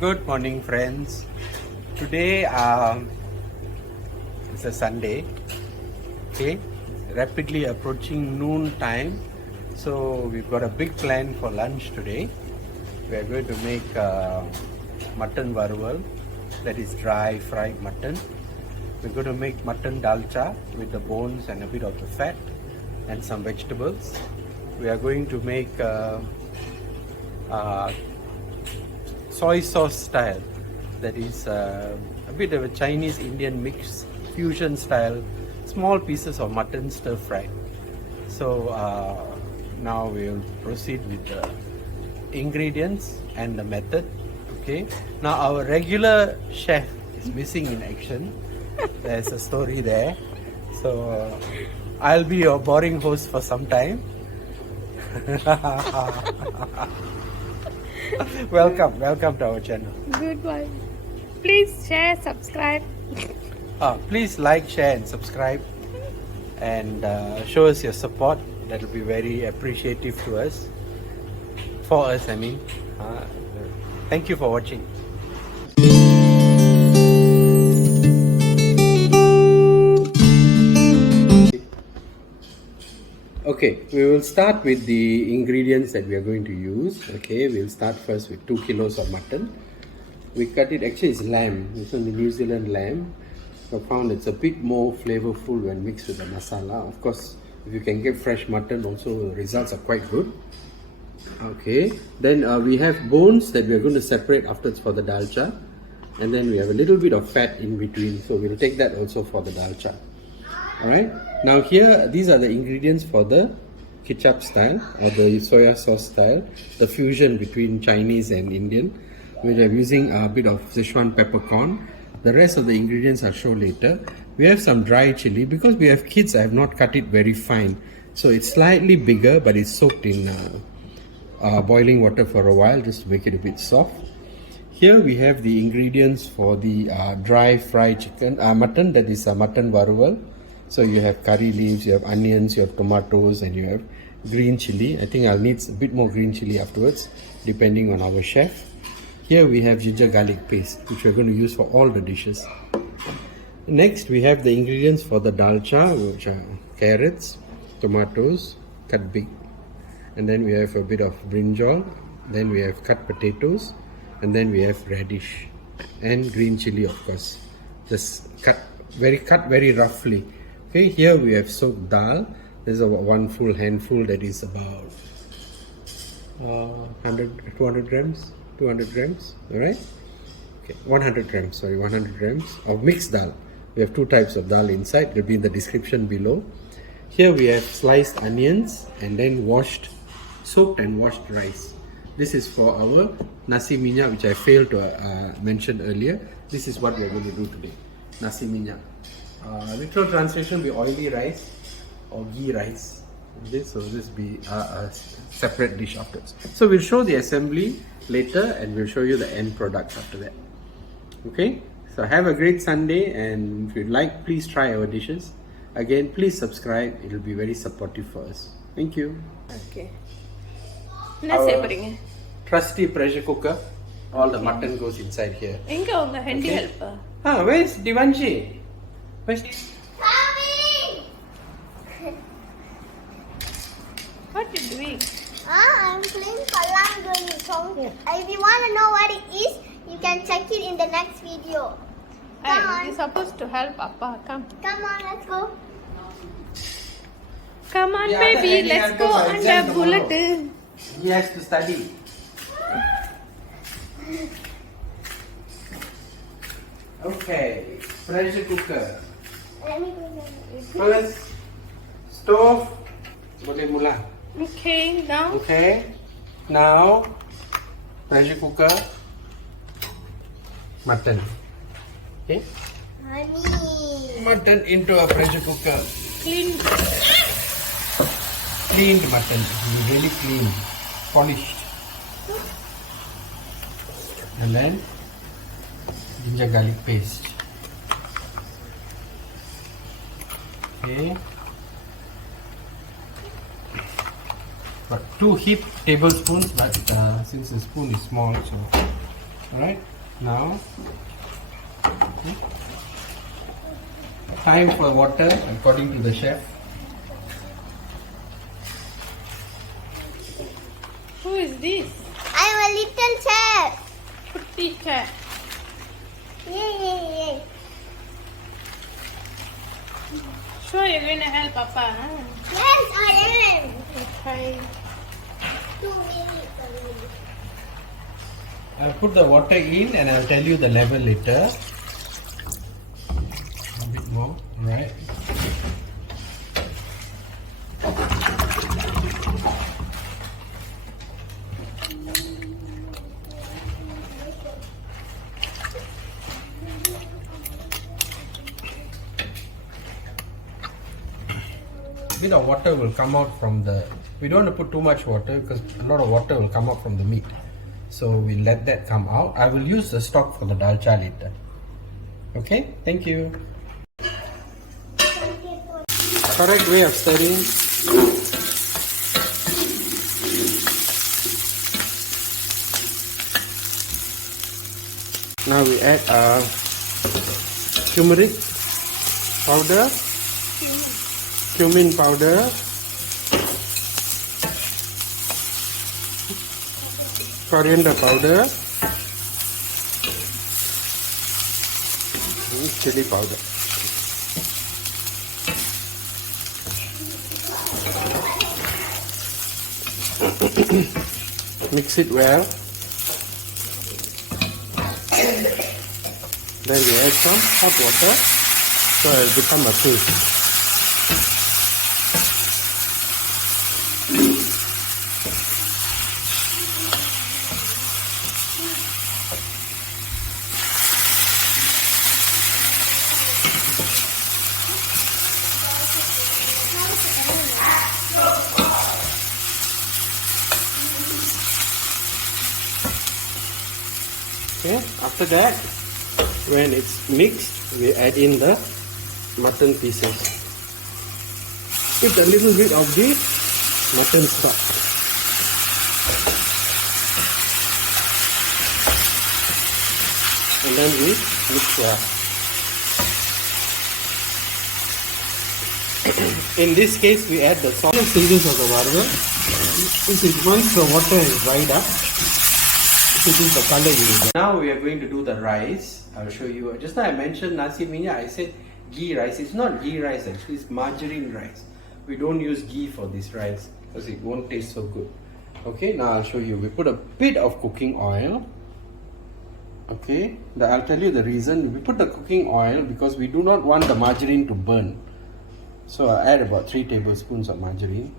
Good morning, friends. Today it's a Sunday. Okay, rapidly approaching noon time. So we've got a big plan for lunch today. We are going to make mutton varaval, that is dry fried mutton. We're going to make mutton dalcha with the bones and a bit of the fat and some vegetables. We are going to make soy sauce style, that is a bit of a Chinese Indian mix fusion style, small pieces of mutton stir fried. So now we'll proceed with the ingredients and the method. Okay, now our regular chef is missing in action. There's a story there, so I'll be your boring host for some time. Welcome to our channel. Goodbye. Please share, subscribe. Please like, share and subscribe, and show us your support. That will be very appreciative to us. For us, I mean. Thank you for watching. Okay, we will start with the ingredients that we are going to use. Okay, we'll start first with 2 kilos of mutton. We cut it, actually it's lamb, this one the New Zealand lamb. I found it's a bit more flavorful when mixed with the masala. Of course, if you can get fresh mutton also, the results are quite good. Okay, then we have bones that we are going to separate afterwards for the dalcha. And then we have a little bit of fat in between, so we'll take that also for the dalcha. Alright, now here these are the ingredients for the ketchup style or the soya sauce style, the fusion between Chinese and Indian. We are using a bit of Sichuan peppercorn. The rest of the ingredients I'll show later. We have some dry chili. Because we have kids, I have not cut it very fine, so it's slightly bigger, but it's soaked in boiling water for a while just to make it a bit soft. Here we have the ingredients for the dry fried chicken, mutton, that is mutton varaval. So you have curry leaves, you have onions, you have tomatoes, and you have green chili. I think I'll need a bit more green chili afterwards, depending on our chef. Here we have ginger garlic paste, which we're going to use for all the dishes. Next we have the ingredients for the dalcha, which are carrots, tomatoes, cut big. And then we have a bit of brinjal, then we have cut potatoes, and then we have radish and green chili, of course. Just cut very roughly. Okay, here we have soaked dal. There's one full handful, that is about 200 grams. Alright? Okay, 100 grams, sorry, 100 grams of mixed dal. We have two types of dal inside, they'll be in the description below. Here we have sliced onions and then soaked and washed rice. This is for our nasi minyak, which I failed to mention earlier. This is what we are going to do today, nasi minyak. Literal translation will be oily rice or ghee rice. So this will be a separate dish afterwards. So we'll show the assembly later and we'll show you the end product after that. Okay, so have a great Sunday, and if you'd like, please try our dishes. Again, please subscribe, it will be very supportive for us. Thank you. Okay. என்ன செய்ய போறீங்க? Trusty pressure cooker. All the mutton goes inside here. எங்க உங்க handy helper? Where's Divanshi? Where's What you doing? I'm playing Kalangani song. If you want to know what it is, you can check it in the next video. Hey, you're supposed to help Appa. Come. Come on, let's go. Come on, Yeah, baby. Eddie Let's has to go go under exam bullet. He has to study. Okay, pressure cooker. Let me go there. First, stove. Boleh mula. Okay, now. Okay. Now, pressure cooker. Mutton. Okay. Honey. Mutton into a pressure cooker. Clean. Cleaned mutton. Really clean. Polished. And then ginger garlic paste. Okay. But 2 heaped tablespoons, but since the spoon is small, so Alright, now time for water according to the chef. Who is this? I'm a little chef. Teacher. Yay. Sure, you're going to help Papa, huh? Yes, I am. Okay. 2 minutes only. I'll put the water in and I'll tell you the level later. A bit more, right? A bit of water will come out from the. We don't want to put too much water because a lot of water will come out from the meat. So we let that come out. I will use the stock for the dalcha later. Okay, thank you. Correct way of stirring. Now we add turmeric powder, cumin powder, coriander powder, and chili powder. Mix it well. Then we add some hot water so it will become a paste. Okay, after that, when it's mixed, we add in the mutton pieces. Put a little bit of the mutton stock. And then we mix well. In this case, we add the salt stages of the varva. This is once the water is dried up. This is the color you will get. Now we are going to do the rice. I'll show you. Just now I mentioned nasi minyak. I said ghee rice. It's not ghee rice actually. It's margarine rice. We don't use ghee for this rice because it won't taste so good. Okay, now I'll show you. We put a bit of cooking oil. Okay, I'll tell you the reason. We put the cooking oil because we do not want the margarine to burn. So I add about 3 tablespoons of margarine.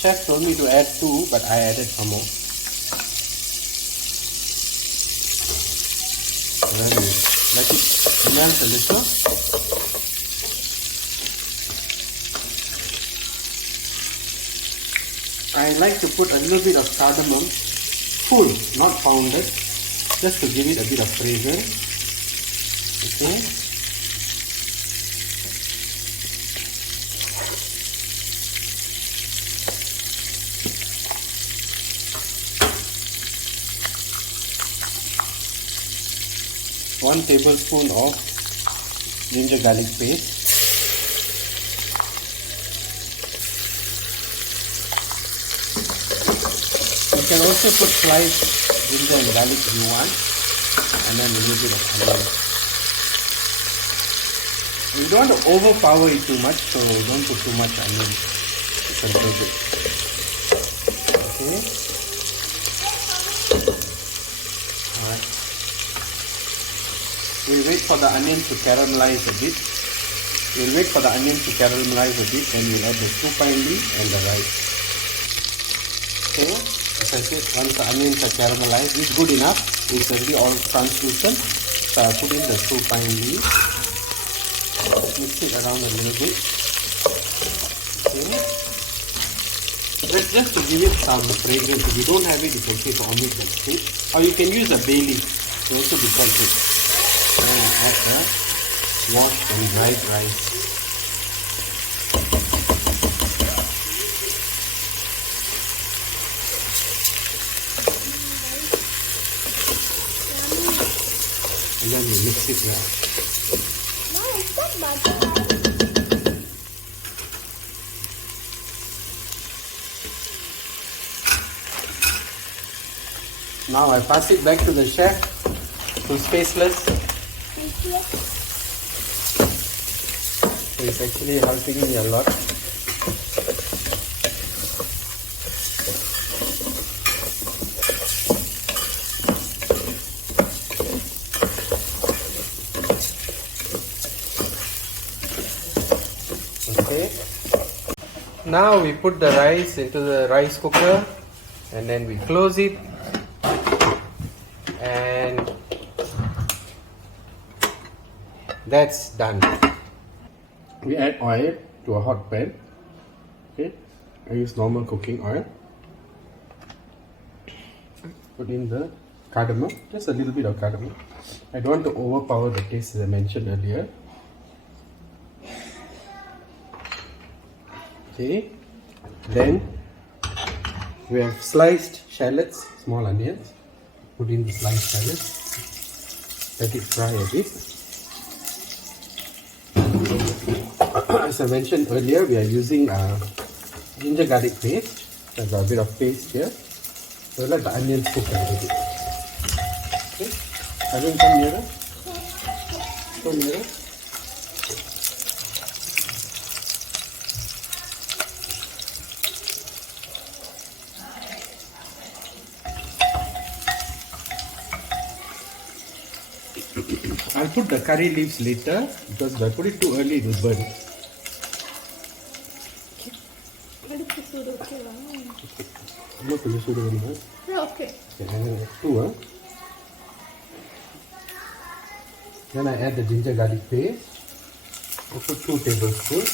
Chef told me to add 2, but I added some more. And then we let it melt a little. I like to put a little bit of cardamom, full, not pounded, just to give it a bit of fragrance. Okay. One tablespoon of ginger garlic paste. You can also put sliced ginger and garlic if you want, and then a little bit of onion. You don't want to overpower it too much, so don't put too much onion. You can take it. Okay. Alright. We'll wait for the onion to caramelize a bit. Then we'll add the supine leaf and the rice. So, as I said, once the onions are caramelized, it's good enough. It's already all translucent. So I put in the supine leaf. Mix it around a little bit. Okay. That's just to give it some fragrance. If you don't have it, you can take omit and soup. Or you can use a bay leaf. It will also be quite good. And add the washed and dried rice. And then we mix it well. No, it's not butter. Now I pass it back to the chef who's faceless. Thank you. So he's actually helping me a lot. Okay. Now we put the rice into the rice cooker and then we close it. And that's done. We add oil to a hot pan. Okay, I use normal cooking oil. Put in the cardamom, just a little bit of cardamom. I don't want to overpower the taste as I mentioned earlier. Okay, then we have sliced shallots, small onions. Put in the sliced shallots. Let it fry a bit. As I mentioned earlier, we are using ginger garlic paste. I've got a bit of paste here. So let the onions cook a little bit. Okay, Arun, come nearer. Come nearer. I'll put the curry leaves later because if I put it too early it will burn. Yeah, okay. Two. Then I add the ginger garlic paste. I put 2 tablespoons.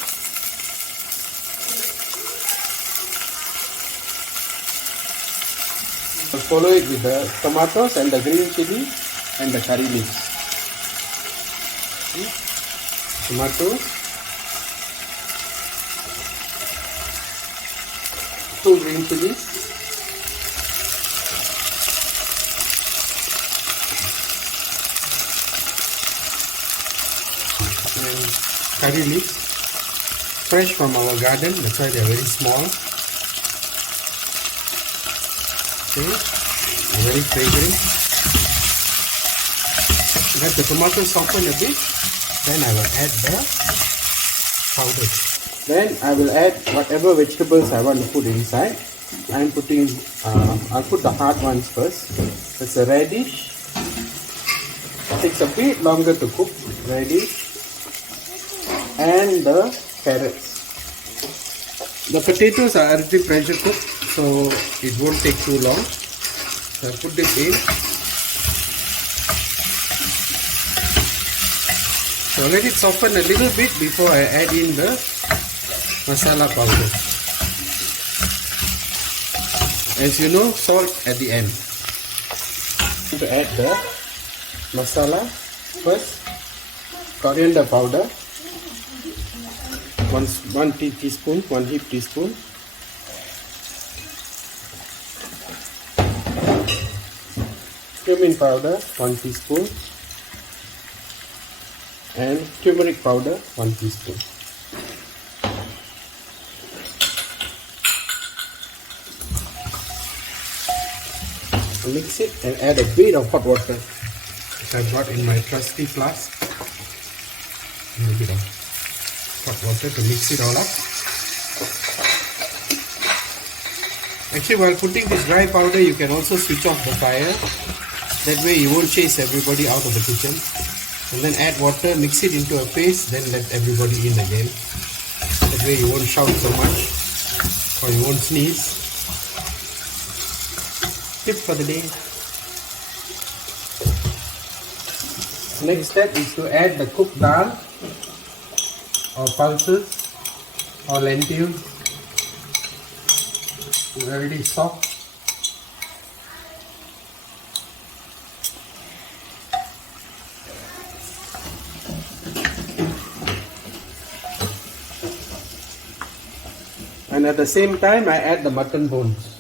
I'll follow it with the tomatoes and the green chili and the curry leaves. Tomatoes, 2 green chilies, and curry leaves, fresh from our garden, that's why they are very small. Okay, very fragrant. Let the tomatoes soften a bit. Then I will add the powder. Then I will add whatever vegetables I want to put inside. I'm putting, I'll put the hard ones first. That's a radish. It takes a bit longer to cook. Radish. And the carrots. The potatoes are already pressure cooked, so it won't take too long. So I put this in. So let it soften a little bit before I add in the masala powder. As you know, salt at the end. To add the masala first, coriander powder, one teaspoon, 1 heaped teaspoon. Cumin powder, 1 teaspoon. And turmeric powder, 1 teaspoon. Mix it and add a bit of hot water, which I brought in my trusty flask. And a bit of hot water to mix it all up. Actually, while putting this dry powder, you can also switch off the fire. That way you won't chase everybody out of the kitchen. And then add water, mix it into a paste, then let everybody in again. That way you won't shout so much or you won't sneeze. Tip for the day. Next step is to add the cooked dal or pulses or lentils. It's already soft. And at the same time, I add the mutton bones.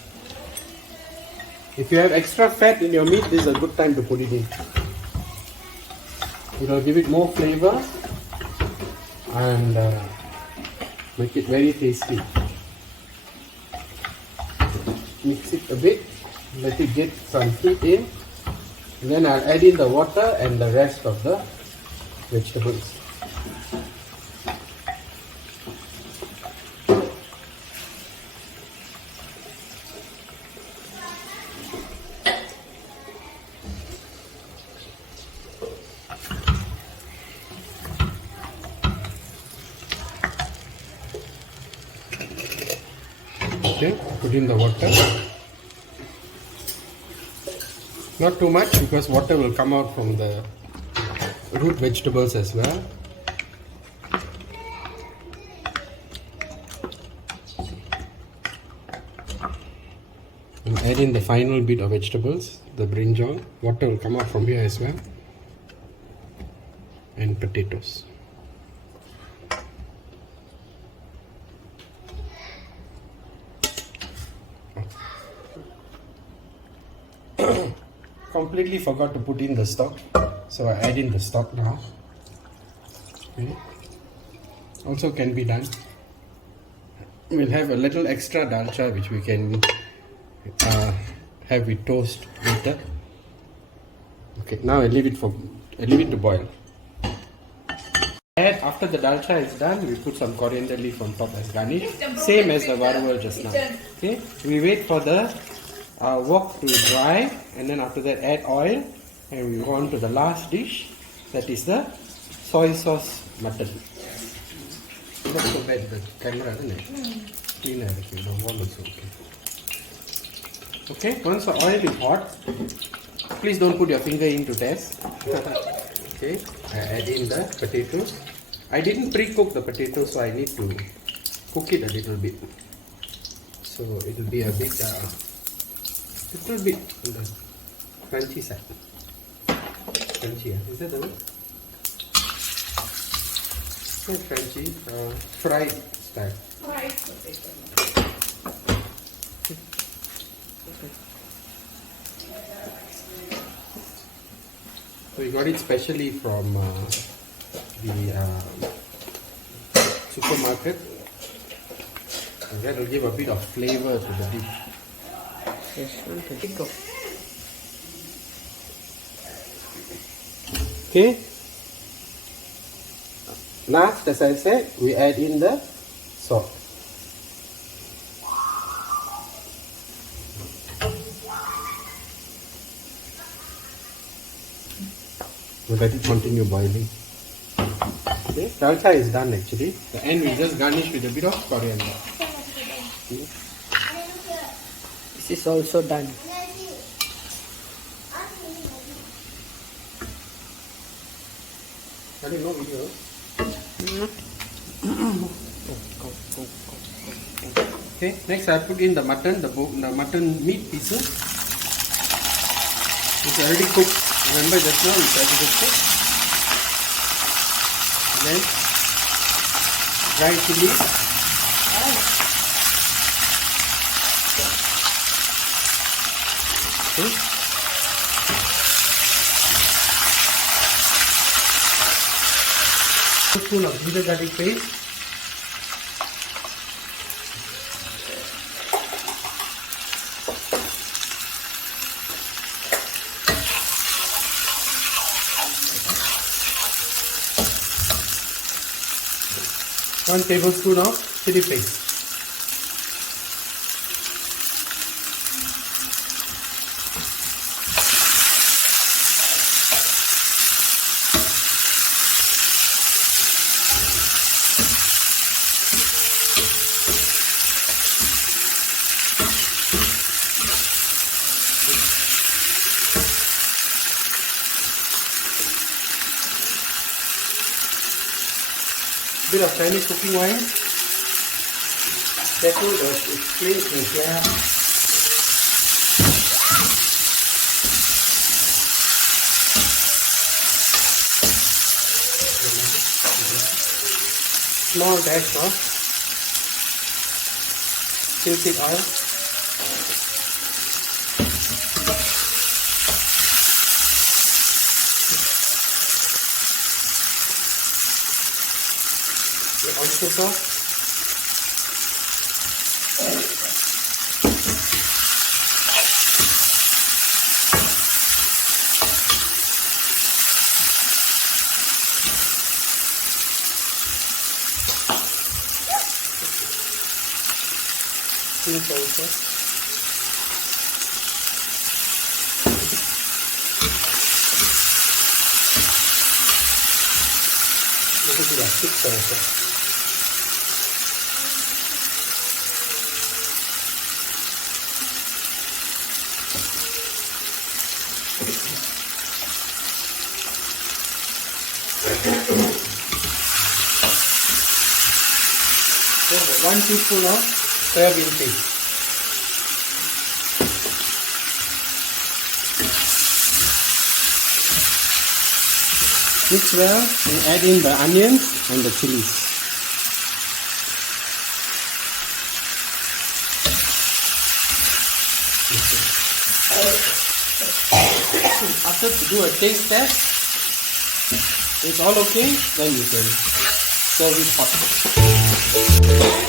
If you have extra fat in your meat, this is a good time to put it in. It will give it more flavor and make it very tasty. Mix it a bit, let it get some heat in, and then I'll add in the water and the rest of the vegetables. Okay, put in the water. Not too much because water will come out from the root vegetables as well. And add in the final bit of vegetables, the brinjal. Water will come out from here as well. And potatoes. Completely forgot to put in the stock, so I add in the stock now. Okay. Also can be done. We'll have a little extra dalcha which we can have with toast later. Okay, now I leave it to boil. And after the dalcha is done, we put some coriander leaf on top as garnish, same as the wonderfull just now. Okay, we wait for the wok to dry, and then after that add oil, and we go on to the last dish, that is the soy sauce mutton. Not so bad the camera, isn't it? Cleaner, okay, the wall also okay. Okay, once the oil is hot, please don't put your finger in to test. Okay, I add in the potatoes. I didn't pre-cook the potatoes, so I need to cook it a little bit. So it will be a bit little bit on the crunchy side. Crunchy, is that the word? Not crunchy, fried style. Fried potato. We got it specially from the supermarket, and that will give a bit of flavor to the dish. Okay. Last, as I said, we add in the salt. We let it continue boiling. Okay, dalcha is done actually. The end we just garnish with a bit of coriander. Okay. This is also done. I didn't know video. Okay, next I put in the mutton, the mutton meat pieces. It's already cooked. Remember just now it's already cooked. And then dry chili. Okay. Spoon of ginger garlic paste. One tablespoon of chili paste. Bit of Chinese cooking oil. Careful, it's flames, yeah. Small dash of tilted oil. The oyster sauce. Chili sauce. This is the thick sauce. So 1 teaspoon of soybean paste. Mix well and add in the onions and the chilies. After to do a taste test, it's all okay, then you can serve it hot.